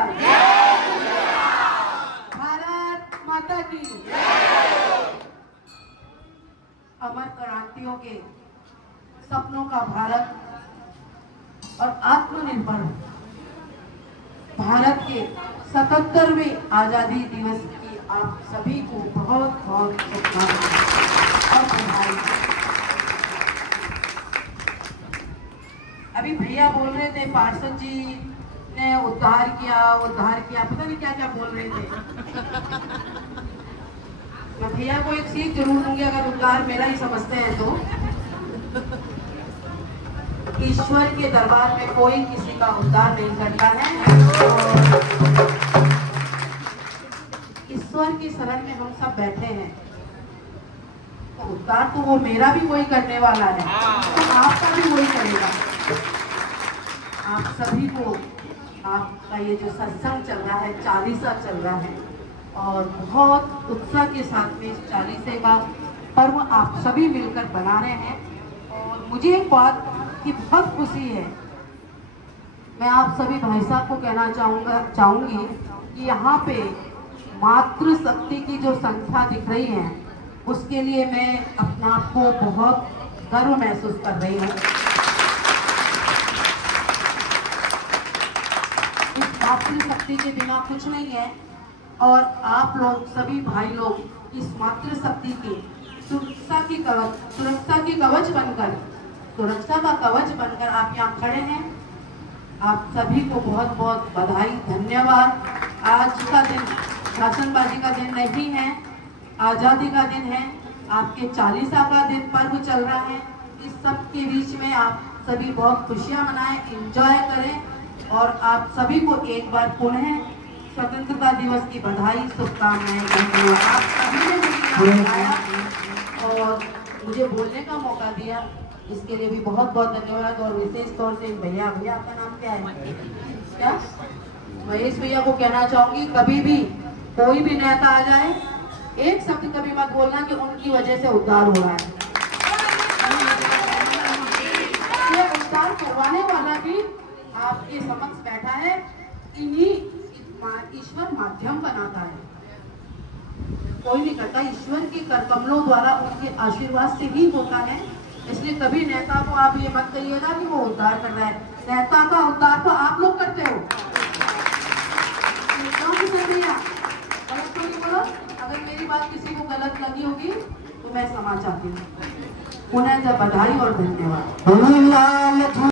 झूलेलाल। भारत माता की। अमर क्रांतियों के सपनों का भारत और आत्मनिर्भर भारत के 77वें आजादी दिवस की आप सभी को बहुत बहुत शुभकामनाएं और बधाई। अभी भैया बोल रहे थे पार्षद जी ने उद्धार किया, पता नहीं क्या क्या बोल रहे थे। मैं भैया को एक सीख जरूर दूंगी, अगर उद्धार मेरा ही समझते हैं तो। ईश्वर के दरबार में कोई किसी का उद्धार नहीं करता है। ईश्वर की शरण में हम सब बैठे हैं, तो उद्धार तो वो मेरा भी वही करने वाला है, तो आपका भी वही करेगा। आप सभी को आपका ये जो सत्संग चल रहा है, चालीसा चल रहा है, और बहुत उत्साह के साथ में इस चालीसे का पर्व आप सभी मिलकर बना रहे हैं। और मुझे एक बात की बहुत खुशी है, मैं आप सभी भाई साहब को कहना चाहूंगी कि यहाँ पे मातृ शक्ति की जो संख्या दिख रही है, उसके लिए मैं अपने आप को बहुत गर्व महसूस कर रही हूँ। इस मातृ शक्ति के बिना कुछ नहीं है, और आप लोग सभी भाई लोग इस मातृ शक्ति के सुरक्षा का कवच बनकर आप यहाँ खड़े हैं। आप सभी को बहुत बहुत बधाई, धन्यवाद। आज का दिन शासनबाजी का दिन नहीं है, आज़ादी का दिन है, आपके चालीसा का दिन पर्व चल रहा है। इस सब के बीच में आप सभी बहुत खुशियाँ मनाएं, एंजॉय करें, और आप सभी को एक बार पुनः स्वतंत्रता दिवस की बधाई, शुभकामनाएं, धन्यवाद। आप सभी ने मुझे बुलाया और मुझे बोलने का मौका दिया, इसके लिए भी बहुत बहुत धन्यवाद। और विशेष तौर से भैया आपका नाम क्या है? क्या? महेश भैया को कहना चाहूंगी, कभी भी कोई भी नेता आ जाए, एक शब्द कभी मत बोलना कि उनकी वजह से उद्धार हो रहा है। ये उद्धार करवाने वाला भी आपके समक्ष बैठा है, इन्हीं ईश्वर माध्यम बनाता है, कोई नहीं करता। ईश्वर के कर कमलों द्वारा, उनके आशीर्वाद से ही होता है। इसलिए कभी नेता को आप ये मत कहिएगा कि वो उद्धार कर रहा है। नेता का उद्धार तो आप लोग करते हो। गलत तो नहीं बोलो, अगर मेरी बात किसी को गलत लगी होगी तो मैं क्षमा चाहती हूँ। पुनः बधाई और धन्यवाद।